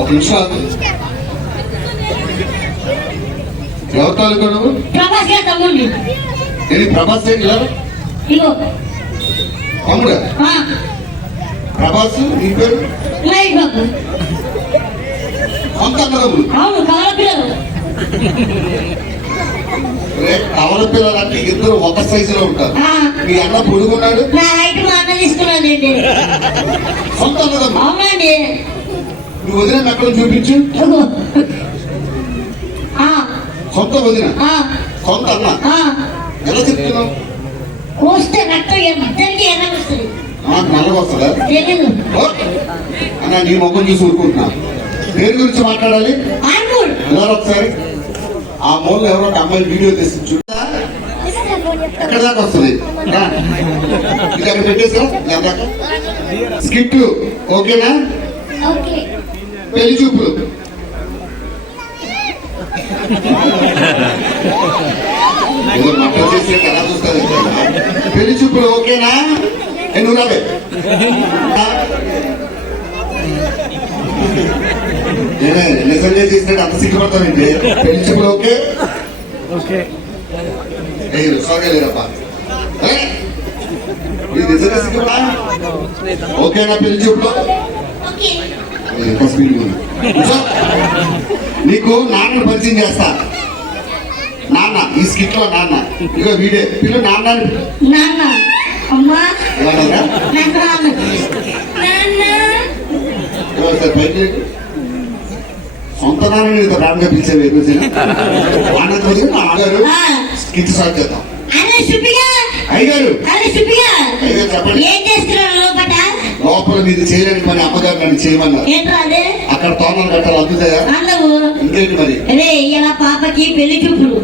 ఒక నిమిషం ఎవరు తాలూకా నువ్వు? నేను ప్రభాస్ తమ్ముడా? ప్రభాస్ నీ పేరు? సొంత అన్నదమ్ములు? కవల పిల్లలు అంటే ఇద్దరు ఒక సైజులో ఉంటారు. మీ అన్న పొడుగున్నాడు, సొంత అన్నదమ్ములు. నువ్వు వదిన ఎక్కడ చూపించు. సొంత వదిన, సొంత అన్న ఎలా చెప్తున్నావు? నాకు నల్లగా వస్తుందా అన్న? నీ మొక్కలు చూసి ఊరుకుంటున్నా. పేరు గురించి మాట్లాడాలి. ఎవరు ఒకసారి ఆ మూలలో ఎవరో ఒక అమ్మాయి వీడియో తీసి చూడా ఎక్కడ దాకా వస్తుంది. ఇది అక్కడ పెట్టేసా స్కిట్ ఓకేనా? పెళ్లి చూపులు ఏదో మట్టలు చేసి ఎలా చూస్తుంది. పెళ్లి చూపులు ఓకేనా? నువ్వు రావే. నేనే నిజంగా చేసినట్టు అంత సిగ్గుపడతానండి. పెళ్లి చూపులు ఓకే? సారీ లేరప్పా, నిజంగా సిగ్గుపడా? ఓకేనా పెళ్లి చూపులు? నీకు నాన్నను పరిచయం చేస్తా. నాన్న ఈ స్కిట్ లో నాన్న. ఇదిగో వీడియో పిల్లలు నాన్న సొంత నాన్న రామ్గా పిలిచేవి నాన్నగారు స్కిట్ స్టార్ట్ చేద్దాం. అయ్యగారు చెప్పండి. లోపల మీరు చేయలేని పని అమ్మగారు నన్ను చేయమన్నారు. అక్కడ తోమలు కట్టాలి, అందుతాయా? ఇంకేంటి మరి? ఇలా పాపకి పెళ్లి చూపులు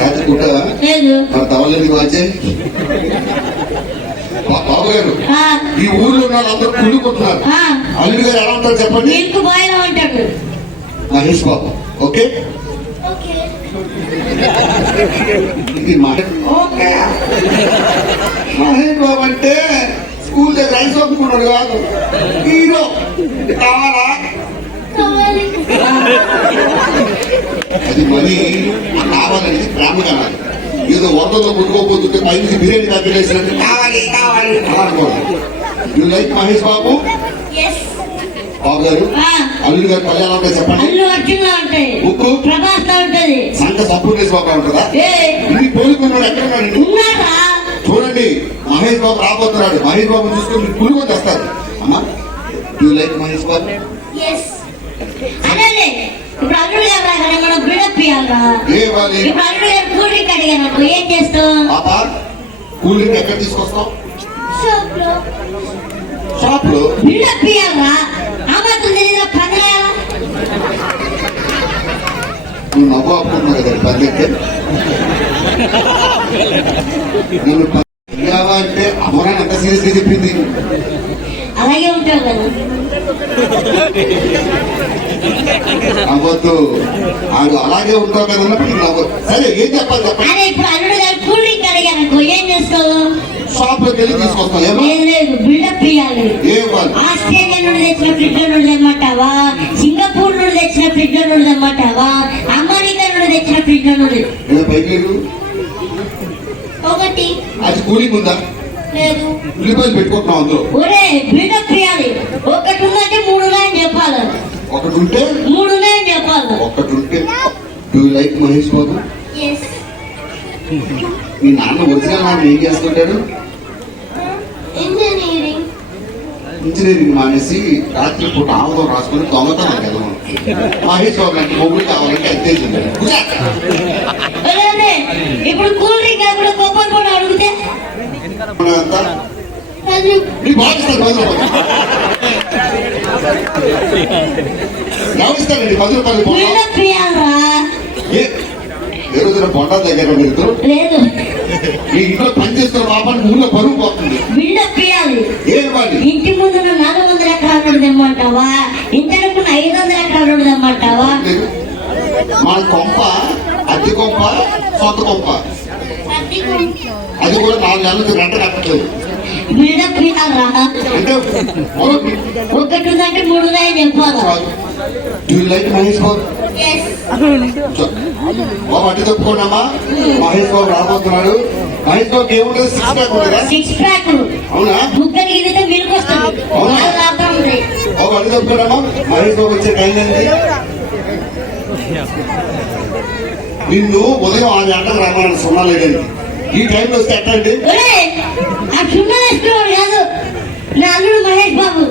రాత్రి కుట్టావా? మరి తవలేదు వచ్చే బాబు గారు. ఈ ఊర్లో ఉన్న వాళ్ళందరూ కుళ్ళుకుంటున్నారు. అల్లుడు గారు ఎలా ఉంటారు చెప్పండి? మహేష్ బాబు. ఓకే మహేష్ బాబు అంటే స్కూల్ దగ్గర రైస్ ఒప్పుకున్నాడు కాదు, హీరో. కావాలా? అది మనీ కావాలనేది ప్రేమ కావాలి. ఏదో వరదలో ముట్టుకోపోతుంటే పైకి బిర్యానీ తగ్గిలేసినట్టు కావాలి కావాలి అనుకోవాలి. You like Mahesh Babu? బాబు గారు అల్లుడు గారు కళ్యాణం ఉంటాయి చెప్పండి. ఉక్కు సంత సపూర్ణేష్ బాబు ఉంటుందా? ఇన్ని పోలుకున్నాడు ఎక్కడున్నాడు? చూడండి మహేష్ బాబు రాబోతున్నాడు. మహేష్ బాబు చూసుకుని పులుకొని తెస్తారు. అమ్మా యూ లైక్ మహేష్ బాబు? ఏం చేస్తావు? కూల్ డ్రింక్ ఎక్కడ తీసుకొస్తావు? షాప్ లో. నువ్వు నవ్వు ఆపుకుంటున్నావు కదా పద్దెక్కి. నేను అంటే అమ్మరా ఎంత సీరియస్ గా చెప్పింది. అలాగే ఉంటావు కదా. నవ్వద్దు, ఆడు అలాగే ఉంటావు కదా నవ్వు. సరే ఏం చెప్పాలి చెప్పండి. ఇప్పుడు అల్లుడు గారు కూల్ డ్రింక్ అడిగాను, ఏం చేస్తావు? షాప్ లోకి వెళ్ళి తీసుకొస్తాం. బిల్డప్ ఇవ్వాలి. ఆస్ట్రేలియా నుండి తెచ్చిన ఫ్రిడ్జ్ నుండి తెమ్మంటావా? సింగపూర్ నుండి తెచ్చిన ఫ్రిడ్జ్ నుండి తెమ్మంటావా? అమెరికా నుండి తెచ్చిన ఫ్రిడ్జ్ నుండి? ఒకటి. అది కూలింగ్ ఉందా? లేదు. ఉల్లిపాయలు పెట్టుకుంటున్నాం అందులో. ఒరే బిల్డప్ ఇవ్వాలి. ఒకటి ఉందంటే మూడు ఉన్నాయని చెప్పాలి. ఒకటి ఉంటే మూడు ఉన్నాయని చెప్పాలి. ఒకటి ఉంటే డూ లైక్ మహేష్ బాబు? మీ నాన్న ఒరిజినల్ నాన్న ఏం చేస్తుంటాడు? ఇంజనీరింగ్ మానేసి రాత్రి పూట ఆముదం రాసుకుని దొంగతనం వెళ్ళాము. మహేష్ బాబు లాంటి మొగుడు కావాలంటే అంతే. ఇప్పుడు కూల్ డ్రింక్ కాకుండా కొబ్బరి కూడా అడిగితే ఎవరిస్తారండి 10 రూపాయలు? ఏ రోజున బొండా దగ్గర మీరు మీ ఇంట్లో పనిచేస్తున్న పాపానికి ఊళ్ళో బరువు పోతుంది. ఇంటి ముందు 400 ఎకరాల నుండి తెమ్మంటావా? ఇంతకు 500 ఎకరాల నుండి తెమ్మంటావా? మన కొంప అద్దె కొంప, సొంత కొంప. అది కూడా 4 నెలల నుంచి రెంట కట్టలేదు. బిల్డప్ ఇవ్వాలరా అంటే ఒకటి ఉందంటే మూడు ఉన్నాయని చెప్పాలా యూ లైక్ మహేష్ బాబు బాబు అడ్డు తప్పుకోండమ్మా మహేష్ బాబు రాబోతున్నాడు మహేష్ బాబు ఏముంటుంది సిక్స్ ప్యాక్ ఉంటుందా సిక్స్ ప్యాక్ అవునా ముక్కలు గిరితే మిల్క్ వస్తుంది అవునా? రాతా ఉంది బాబు అడ్డు తప్పుకోండమ్మా మహేష్ బాబు వచ్చే టైం ఏంటి నిన్ను ఉదయం 6 గంటలకు రామాయణ సున్నా లేదండి ఈ టైంలో వస్తే ఎట్టండి ఒరేయ్, ఆ సున్నా వేసుకున్నాడు కాదు నా అల్లుడు మహేష్ బాబు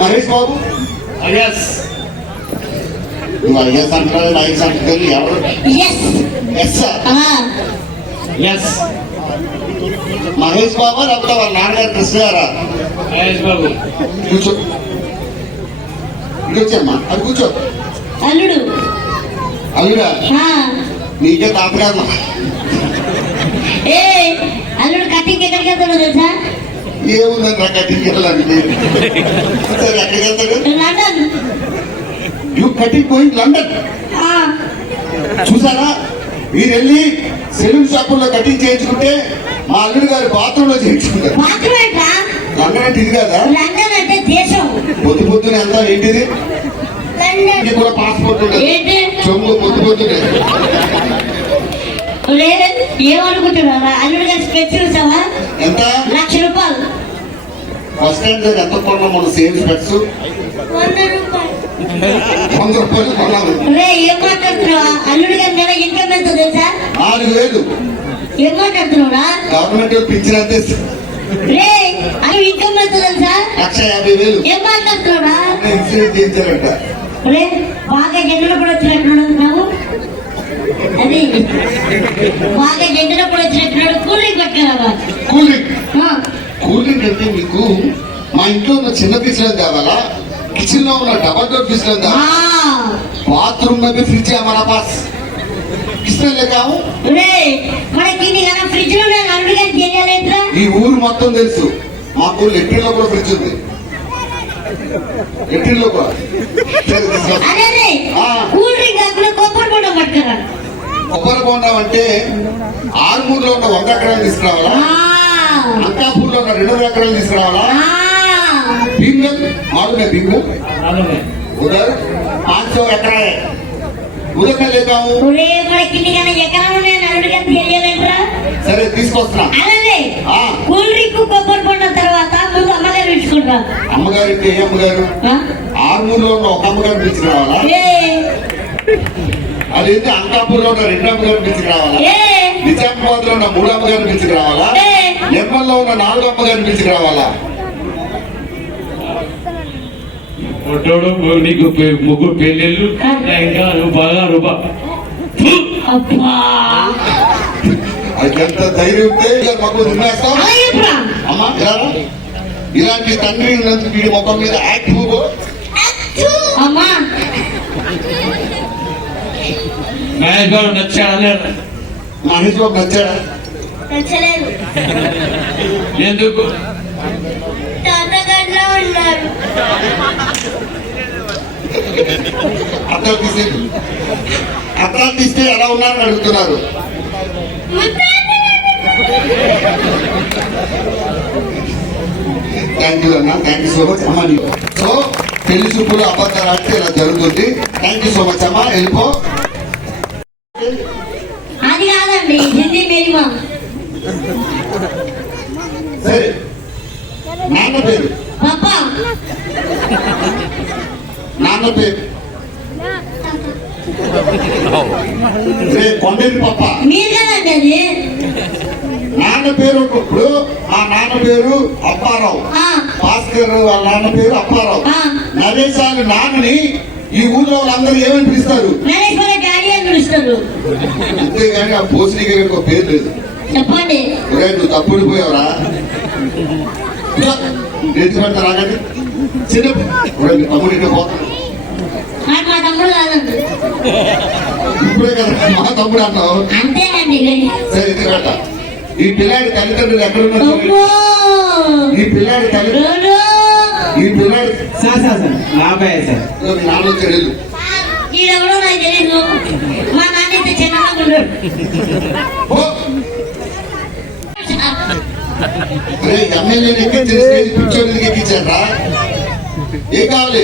మహేష్ బాబు నువ్వు ఐఎస్ అంటారు ఐఎస్ అంటారు ఎవరు ఎస్ ఎస్ సార్ మహేష్ బాబా లేకపోతే వాళ్ళ నాన్నగారు కృష్ణ గారా మహేష్ బాబు కూర్చో ఇది వచ్చమ్మా అది కూర్చో అల్లుడు అల్లుడా ఆ, నీకే తాత కాదు ఏ అల్లుడు కటింగ్ ఎక్కడికి వెళ్తాడో తెలుసా ఏముందని నాకు కటింగ్ వెళ్ళాలి సరే ఎక్కడికి వెళ్తాడు London you cutting Boeing London ఆ, చూసారా మీరు వెళ్ళి సెలూన్ షాపుల్లో కటింగ్ చేయించుకుంటే మా అల్లుడు గారు బాత్రూమ్ లో చేయించుకుంటారు బాత్రూమ్ ఏంట్రా లండన్ అంటే ఇది కదా లండన్ అంటే దేశం పొద్దు పొద్దున ఎంత ఏంటిది లండన్ ఇది కూడా పాస్పోర్ట్ ఉంటుంది ఏంటి చెంబు పొద్దు పొద్దునే లేదు ఏమనుకుంటున్నారా అల్లుడు గారి స్పెట్స్ చూసావా ఎంత 1,00,000 రూపాయలు ఫస్ట్ టైం దగ్గర ఎంత కొన్నాం మనం సేమ్ స్పెట్స్ 100 రూపాయలు 100 రూపాయలు కొన్నాము రే ఏం మాట్లాడుతున్నావా అల్లుడు గారి నెల ఇన్కమ్ ఎంత తెలుసా 4,000 ఏం మాట్లాడుతున్నావురా గవర్నమెంట్ పింఛన్ అంతే రే అది ఇన్కమ్ ఎంత తెలుసా 1,50,000 ఏం మాట్లాడుతున్నావురా ఇన్సూరెన్స్ చేయించారంట రే బాగా జంటలప్పుడు వచ్చినట్టున్నావు అది బాగా జంటలప్పుడు వచ్చినట్టున్నాడు కూల్ డ్రింక్ పట్టుకురావా కూల్ డ్రింక్ కూల్ డ్రింక్ అంటే మీకు మా ఇంట్లో ఉన్న చిన్న పీసులు తేవాలా కిచెన్ లో ఉన్న డబల్ డోర్ పీసులు తేవాలా బాత్రూమ్ में भी फ्रिज है हमारा पास किसने लेके आओ రే మనకి నీకు ఫ్రిడ్జ్ లో నేను అల్లుడు గారికి తెలియాలేట్రా ఈ ఊరు మొత్తం తెలుసు మాకు లెట్రిన్ లో కూడా ఫ్రిడ్జ్ ఉంది లెట్రిన్ లో కూడా అదే ఆ. కూల్ డ్రింక్ కాకుండా కొబ్బరి బొండం పట్టుకురా కొబ్బరి బొండం అంటే ఆర్మూర్లో ఉన్న 100 ఎకరాలు తీసుకురావాలా అంకాపూర్ లో ఉన్న 200 ఎకరాలు తీసుకురావాలా భీమగల్ మామూలుగా భీమగల్ उधर 500 एकड़ है उधर मैं लेता हूँ ఒరే మనకి నీకు ఎకరాలు నేను అల్లుడు గారికి తెలియాలేట్రా సరే తీసుకొస్తున్నా అదే ఆ. కూల్ డ్రింక్ కొబ్బరి బొండం తర్వాత ముందు అమ్మగారు ఇచ్చుకుంటా అమ్మగారు అంటే ఏ అమ్మగారు ఆర్మూర్లో ఉన్న ఒక అమ్మగారు తీసుకురావాలా అదేంటి అంకాపూర్ లో ఉన్న 2 అమ్మగారు తీసుకురావాలా నిజామాబాద్ లో ఉన్న 3 అమ్మగారు తీసుకురావాలా నిర్మల్ లో ఉన్న 4 అమ్మగారు తీసుకురావాలా ఒట్టోడు నీకు ముగ్గురు పెళ్ళిళ్ళు ఇంకా బాగా రూపా అబ్బా అది ఎంత ధైర్యం ఉంటే ఇక మాకు తినేస్తాం అలాగేట్రా అమ్మా ఇలా రా. ఇలాంటి తండ్రి ఉన్నందుకు వీడి ముఖం మీద యాక్టివ్ అమ్మా మహేష్ బాబు నచ్చాడా మహేష్ బాబు నచ్చాడా నచ్చలేదు ఎందుకు తాతగారిలో ఉన్నారు అట్లా తీసే అట్లా తీస్తే ఎలా ఉన్నారని అడుగుతున్నారు థ్యాంక్ యూ అన్న థ్యాంక్ యూ సో మచ్ అమ్మా సో పెళ్లి చూపులు అబద్ధాలు అంటే ఇలా జరుగుతుంది థ్యాంక్ యూ సో మచ్ అమ్మా వెళ్ళిపో అది కాదండి హిందీ మేరీమా సరే నాన్న పేరు పాపా నాన్న పేరు కొండేటి పప్ప మీరు కదండి అది నాన్న పేరు ఇప్పుడు ఆ నాన్న పేరు అప్పారావు ఆ, భాస్కర్ వాళ్ళ నాన్న పేరు అప్పారావు ఆ. నరేశాలు నాన్నని ఈ ఊర్లో వాళ్ళందరూ ఏమని పిలుస్తారు నరేష్ వాళ్ళ డాడీ అని పిలుస్తారు అంతేగాని ఆ భోసలికి ఒక పేరు లేదు చెప్పండి ఒరే నువ్వు తప్పుడిపోయావురా నేర్చి పెడతా రాకండి చిన్న ఒరే నీ తమ్ముడు ఇంటికి పోతాడు నాకు మా తమ్ముడు కాదండి ఇప్పుడే కదా మా తమ్ముడు అన్నావు అంతేనండి సరే ఇది కట్ట ఈ పిల్లాడి తల్లిదండ్రులు ఎక్కడున్నారు అమ్మో! ఈ పిల్లాడి తల్లి రోడ్డు! ఈ పిల్లాడి సార్ నా అబ్బాయి సార్ నాన్న చెల్లెలు ఈడెవడో నాకు తెలియదు మా నాన్న అయితే చిన్నగా ఉన్నాడు ఓ అరే ఎమ్మెల్యేని ఎక్కించారు పిచ్చోళ్ళకి ఎక్కించారా ఏ కావాలి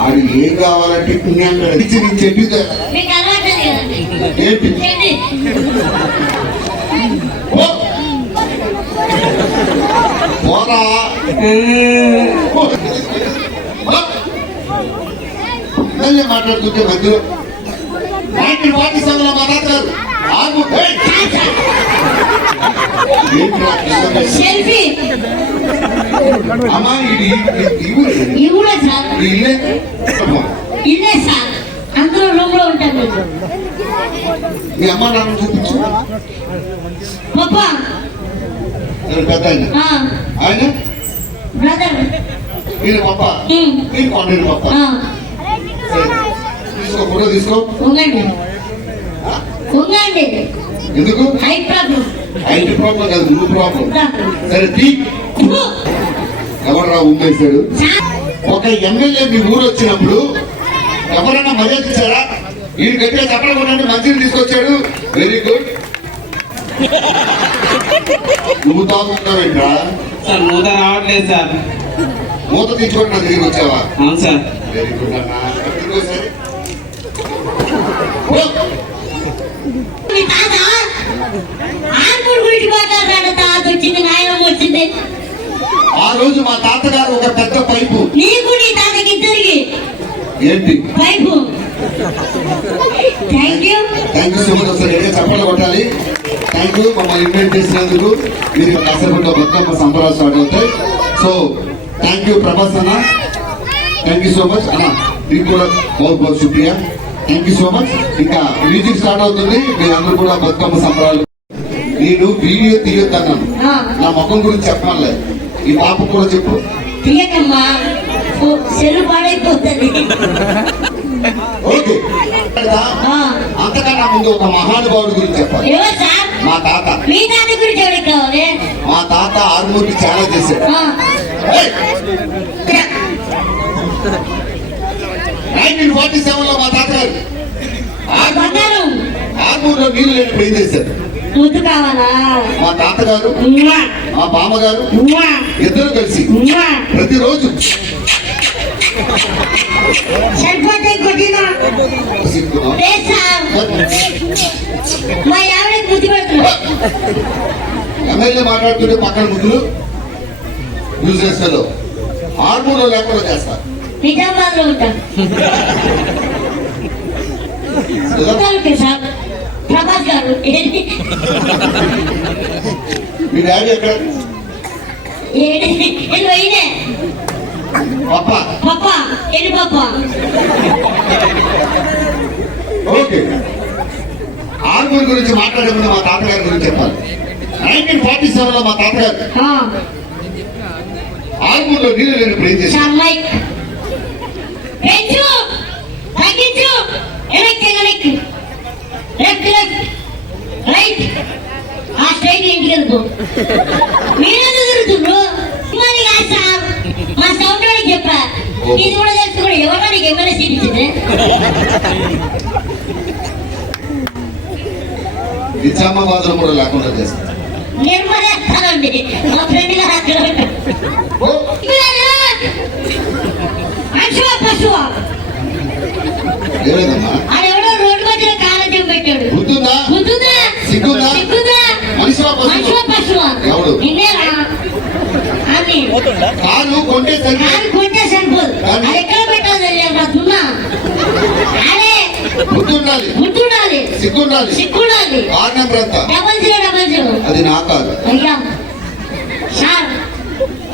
ఆడు ఏం కావాలంటే పుణ్యాంగా ఇచ్చి నేను చెప్పింది మీకు అలవాటు కదండి ఏంటి చెండి ఓ! పోరా ఓ! ఓ! ఎమ్మెల్యే మాట్లాడుతుంటే మధ్యలో 1947 లో మా తాతగారు ఆగు ఏయ్! ఏంట్రా కృష్ణ? సెల్ఫీ అమ్మా ఇది ఇవి కూడా సార్ ఇల్లే ఇదే సార్ అందులో రూమ్ లో ఉంటాను మీ అమ్మ నాన్న చూపించు పప్పా నేను పెద్ద ఆయన ఆయన బ్రదర్ నేను పప్ప నేను కొండని పప్ప సరే తీసుకో ఫోటో తీసుకో ఉంగండి ఉంగండి ఎందుకు హైట్ ప్రాబ్లం ఐటీ ప్రాబ్లం కాదు నువ్వు ప్రాబ్లం సరే తీ ఎవరు ఉండేశాడు ఒక ఎమ్మెల్యే మీ ఊరు వచ్చినప్పుడు ఎవరైనా మర్యాద ఇచ్చారా ఈ గట్టిగా చెప్పకుండా మంచిని తీసుకొచ్చాడు వెరీ గుడ్ నువ్వు తాగుతున్నావేంట్రా సార్ మూత రావట్లేదు సార్. మూత తీసుకోండి నా దగ్గరికి వచ్చావా అవును సార్. వెరీ గుడ్ అన్నా ఇంకోసారి. ఓ! మీ తాత ఆర్మూర్ గురించి మాట్లాడతాడు తాత వచ్చింది నాయనమ్మ వచ్చింది ఆ రోజు మా తాతగారు ఒక పెద్ద పైపు నీకు నీ తాతకి ఇద్దరికి ఏంటి pipe thank you so much ఒకసారి ఏదో చప్పట్లు కొట్టాలి థ్యాంక్ యూ మమ్మల్ని ఇన్వైట్ చేసినందుకు మీరు కాసేపట్లో బతుకమ్మ సంబరాలు స్టార్ట్ అవుతాయి సో థ్యాంక్ యూ ప్రభాస్ అన్న థ్యాంక్ యూ సో మచ్ అన్న మీకు కూడా बहुत बहुत शुक्रिया థ్యాంక్ యూ సో మచ్ ఇంకా మ్యూజిక్ స్టార్ట్ అవుతుంది మీరందరూ కూడా బతుకమ్మ సంబరాలు నేను వీడియో తీయొద్దన్నాను నా ముఖం గురించి చెప్పమలే ఈ పాప కూడా చెప్పు తీయకమ్మా సెల్ పాడైపోతుంది ఓకే అంతకన్నా ముందు ఒక మహానుభావుడి గురించి చెప్పాలి ఎవరు సార్ మా తాత మీ తాత గురించి ఎవరికి కావాలి మా తాత ఆర్మూర్కి చాలా చేశాడు ఆ, ఏయ్! 1947 లో మా తాతగారు బంగారం ఆర్మూర్లో నీళ్లు లేనప్పుడు ఏం చేశారు ముద్దు కావాలా మా తాతగారు ఉమ్మా, మా బామ్మగారు ఉమ్మా, ఇద్దరు కలిసి ఉమ్మా. ప్రతిరోజు సరిపోతే కొట్టినా సిగ్గునా? లేదు సార్ మా ఆవిడకి ముద్దు పెడుతున్నా ఎమ్మెల్యే మాట్లాడుతుంటే పక్కన ముగ్గులు యూజ్ చేస్తారు ఆర్మూర్లో లేకుండా చేస్తారు నిజామాబాద్ లో ఉంటాను కదా? ఓకే సార్ ప్రభాస్ గారు ఏంటి మీ డాడీ ఎక్కడ ఏంటి ఇది పోయినే పప్ప పప్ప ఏంటి పప్ప ఓకే ఆర్మూర్ గురించి మాట్లాడే ముందు మా తాతగారి గురించి చెప్పాలి 1947 లో మా తాతగారు ఆర్మూర్లో నీళ్లు లేనప్పుడు ఏం చేశారు సార్ మైక్ పెంచు తగ్గించు వెనక్కి వెనక్కి లెఫ్ట్ లెఫ్ట్ రైట్ ఆ స్ట్రైట్ ఇంటికి వెళ్ళిపో మీరెందుకు తిరుగుతుండ్రు మరి కాదు సార్ మా సౌండ్ వాడికి చెప్పా ఇది కూడా తెలుసుకోండి ఎవరో నీకు ఎమ్మెల్యే సీట్ ఇచ్చింది నిజామాబాద్ లో కూడా లేకుండా చేస్తారు నిర్మలేస్తానండి మా ఫ్రెండ్ గారు అక్కడ ఉంటారు. ఓ! మనుషువా పశువా ఏలేదమ్మా ఆడెవడో రోడ్డు మధ్యలో కాలజ్యం పెట్టాడు గుర్తుందా గుర్తుందా సిగ్గుందా సిగ్గుదా మనిషివా పశువా? మనుషువా పశువా ఎవడు? నిన్నేరా అని కారు కొంటే సరి కాలు కొట్టే సరిపోదు అది ఎక్కడ పెట్టాలో తెలియదు దున్నా అదే గుర్తుండాలి గుర్తుండాలి సిగ్గుండాలి సిగ్గుండాలి కార్ నెంబర్ ఎంత 0000 అది నా కారు అయ్యా సార్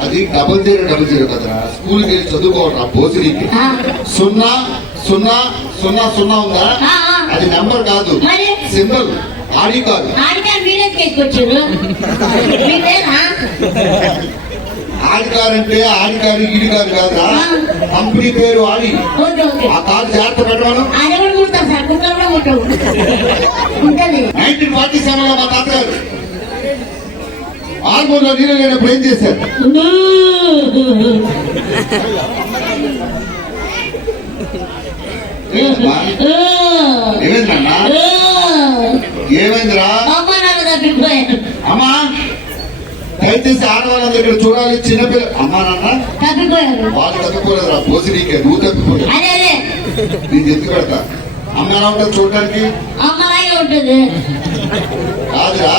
అది 0000 కదరా స్కూల్కి వెళ్ళి చదువుకోవడం భోసరికి ఆ, 0000 ఉందా ఆ, ఆ. అది నెంబర్ కాదు మరి? సింబల్ ఆడి కాదు ఆడికారు మీరేం చేసుకొచ్చారు మీకు లేదా ఆడి కారు అంటే ఆడి కారు ఈడి కారు కాదురా కంపెనీ పేరు ఆడి ఓకే ఓకే ఆ కారు జాగ్రత్త పెట్టమను ఆడెవడు ముడతారు సార్ కుక్కలు కూడా ముట్టవు ఉంటుంది 1947 లో మా తాతగారు ఆర్మూర్లో నీళ్ళు లేనప్పుడు ఏం చేశారు ఏమైందమ్మా? ఏమైందన్నా ఏమైందిరా అమ్మ నాన్న తప్పిపోయారు. అమ్మా దయచేసి ఆడవాళ్ళ దగ్గర చూడాలి. చిన్నపిల్ల అమ్మా నాన్న తప్పిపోయారు. వాళ్ళు తప్పిపోలేదురా పోసినీకే, నువ్వు తప్పిపోలేదు. అదే అదే నేను ఎత్తి పెడతా. అమ్మ ఎలా ఉంటుంది చూడడానికి? అమ్మలాగే ఉంటుంది. కాదురా,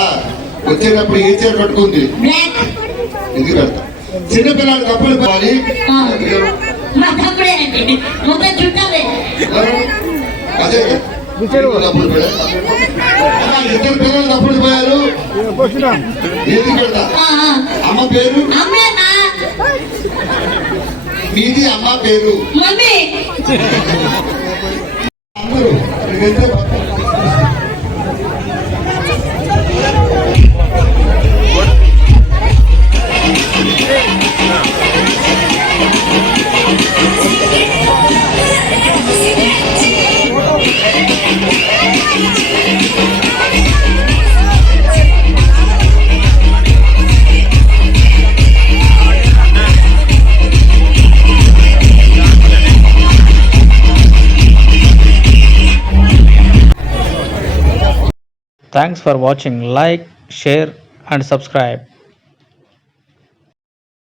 వచ్చేటప్పుడు ఏ చీర కట్టుకుంది? బ్లాక్. ఎందుకు పెడతా? చిన్నపిల్లలు కప్పులు పోవాలి. మా తమ్ముడే అండి, మొత్తం చుట్టాలే. అదే డబ్బులు పెడ ఇద్దరు పిల్లలు డబ్బులు పోయారు. ఎందుకు పెడతా? అమ్మ పేరు అమ్మేనా మీది, అమ్మ పేరు మమ్మీ. అందరూ ఇక్కడికి వెళ్తే Thanks for watching. Like, share and subscribe.